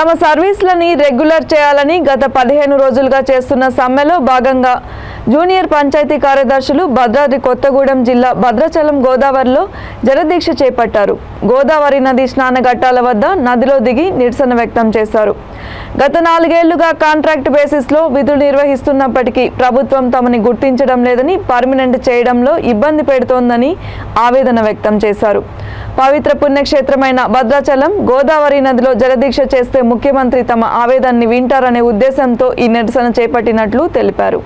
తమ సర్వీసులని రెగ్యులర్ చేయాలని గత 15 రోజులుగా చేస్తున్న సమ్మెలో భాగంగా జూనియర్ పంచాయతీ కార్యదర్శులు భద్రాద్రి కొత్తగూడెం జిల్లా భద్రాచలం గోదావరిలో జలదీక్ష చేపట్టారు. గోదావరి నది స్నానఘట్టాల వద్ద నదిలో దిగి నిరసన వ్యక్తం చేశారు. గత 4 ఏళ్లుగా కాంట్రాక్ట్ బేసిస్లో విధులు నిర్వహిస్తున్నప్పటికీ ప్రభుత్వం తమని గుర్తించడం లేదని, పర్మనెంట్ చేయడంలో ఇబ్బంది పెడుతోందని ఆవేదన వ్యక్తం చేశారు. పవిత్ర పుణ్యక్షేత్రమైన భద్రాచలం గోదావరి నదిలో జలదీక్ష చేస్తే ముఖ్యమంత్రి తమ ఆవేదనని వింటారనే ఉద్దేశంతో ఈ నిరసన చేపట్టినట్లు తెలిపారు.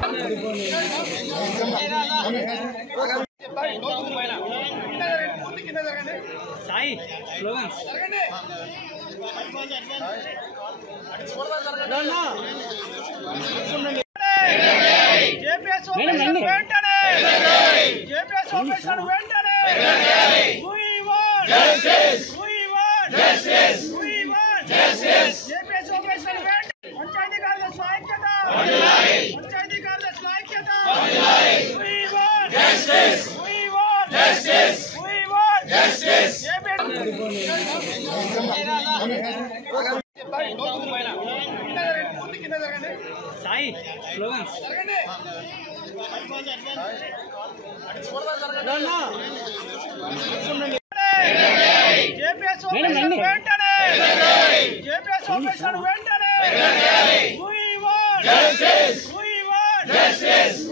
Justice!